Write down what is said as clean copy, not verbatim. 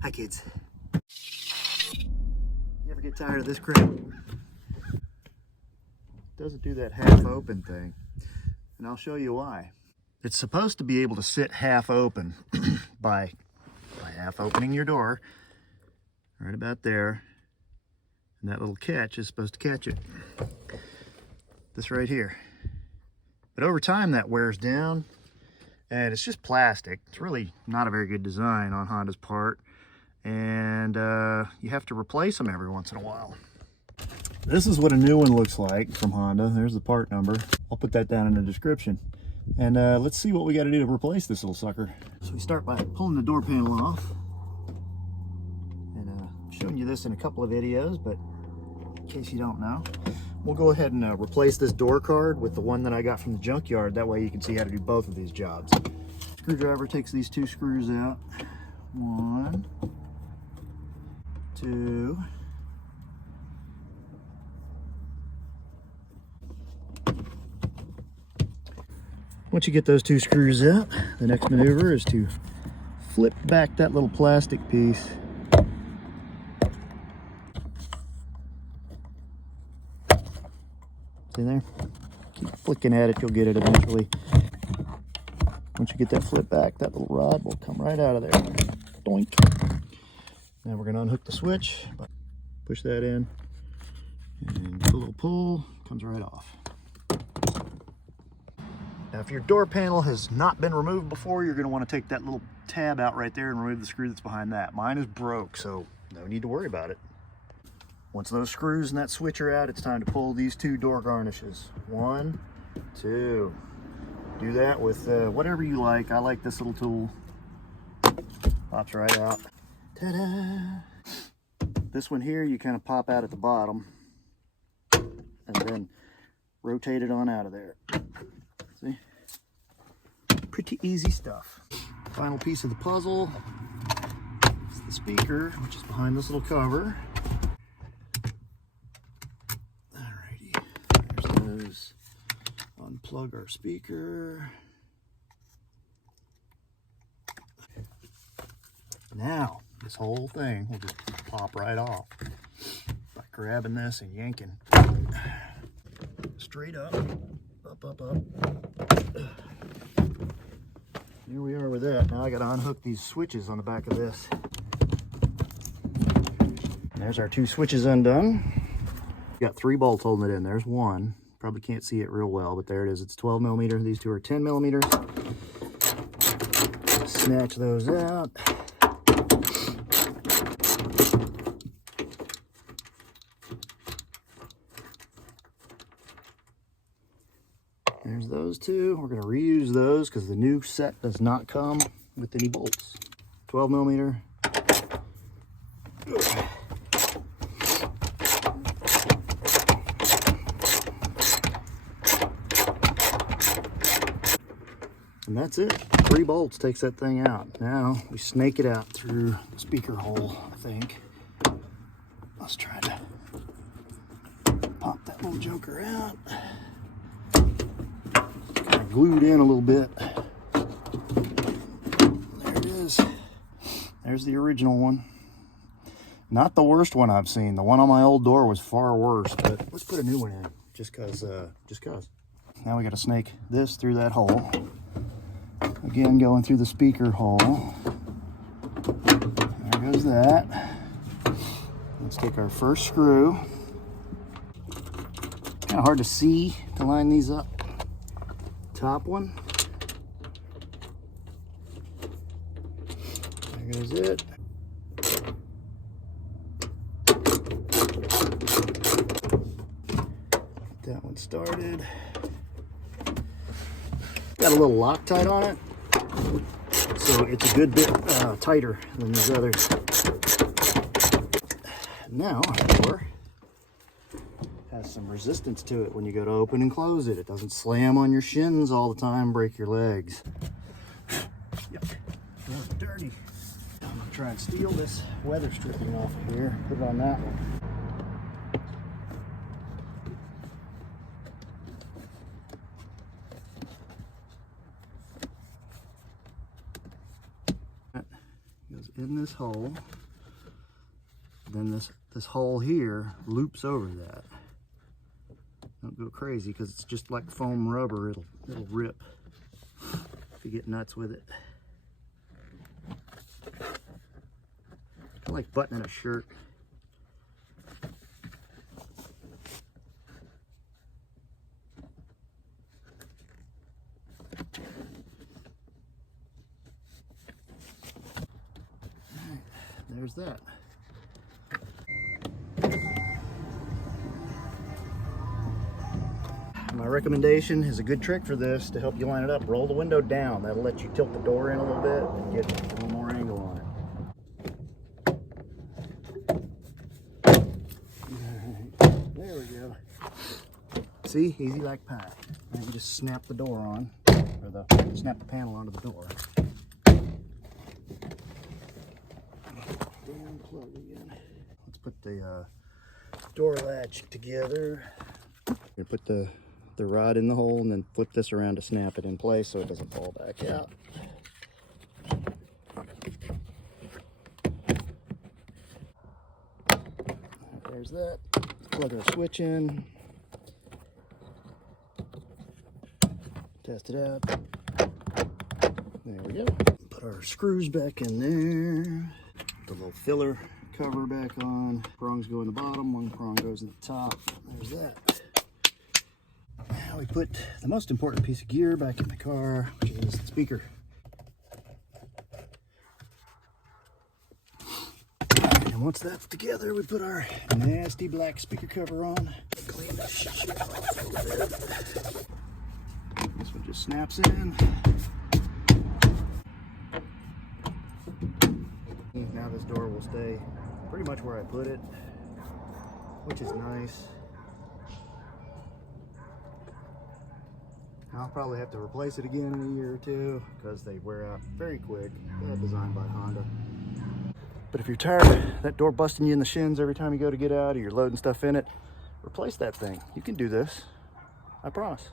Hi kids. You ever get tired of this crap? Doesn't do that half open thing. And I'll show you why. It's supposed to be able to sit half open by half opening your door right about there. And that little catch is supposed to catch it. This right here. But over time that wears down and it's just plastic. It's really not a very good design on Honda's part. And you have to replace them every once in a while. This is what a new one looks like from Honda. There's the part number. I'll put that down in the description. And let's see what we got to do to replace this little sucker. So we start by pulling the door panel off. And I'm showing you this in a couple of videos, but in case you don't know, we'll go ahead and replace this door card with the one that I got from the junkyard. That way you can see how to do both of these jobs. Screwdriver takes these two screws out. 1, 2. Once you get those two screws out, the next maneuver is to flip back that little plastic piece. See there? Keep flicking at it, you'll get it eventually. Once you get that flip back, that little rod will come right out of there. Doink. Now we're going to unhook the switch, push that in, and give a little pull, comes right off. Now, if your door panel has not been removed before, you're going to want to take that little tab out right there and remove the screw that's behind that. Mine is broke, so no need to worry about it. Once those screws and that switch are out, it's time to pull these two door garnishes. 1, 2. Do that with whatever you like. I like this little tool. Pops right out. Ta-da! This one here, you kind of pop out at the bottom and then rotate it on out of there. See? Pretty easy stuff. Final piece of the puzzle is the speaker, which is behind this little cover. Alrighty, there's those. Unplug our speaker. Now, this whole thing will just pop right off by grabbing this and yanking straight up, up. Here we are with that. Now I got to unhook these switches on the back of this. And there's our two switches undone. Got 3 bolts holding it in. There's one. Probably can't see it real well, but there it is. It's 12 millimeter. These two are 10 millimeters. Snatch those out. There's those two. We're going to reuse those because the new set does not come with any bolts. 12 millimeter. And that's it. 3 bolts takes that thing out. Now we snake it out through the speaker hole, I think. Let's try to pop that little joker out. Kind of glued in a little bit. There it is. There's the original one. Not the worst one I've seen. The one on my old door was far worse, but let's put a new one in just cause. Now we got to snake this through that hole. Again, going through the speaker hole. There goes that. Let's take our first screw. Kind of hard to see to line these up. Top one. There goes it. Get that one started. Got a little Loctite on it, so it's a good bit tighter than these others. Now our door has some resistance to it when you go to open and close it. It doesn't slam on your shins all the time, break your legs. Yep, that's dirty. I'm gonna try and steal this weather stripping off of here, put it on that one. Goes in in this hole. Then this hole here loops over that. Don't go crazy because it's just like foam rubber. It'll rip if you get nuts with it. Kind of like buttoning a shirt. Alright, there's that. My recommendation is a good trick for this to help you line it up. Roll the window down. That'll let you tilt the door in a little bit and get a little more angle on it. Alright, there we go. See, easy like pie. Now you just snap the door on, or snap the panel onto the door. Damn plug again. Let's put the door latch together. We're gonna put the rod in the hole and then flip this around to snap it in place so it doesn't fall back out. There's that. Plug our switch in. Test it out. There we go. Put our screws back in there. The little filler cover back on. Prongs go in the bottom, one prong goes in the top. There's that. Now we put the most important piece of gear back in the car, which is the speaker. And once that's together, we put our nasty black speaker cover on. Clean this shit off a little bit. This one just snaps in. Now this door will stay pretty much where I put it, which is nice. I'll probably have to replace it again in a year or two because they wear out very quick. They're designed by Honda. But if you're tired of that door busting you in the shins every time you go to get out or you're loading stuff in it, replace that thing. You can do this. I promise.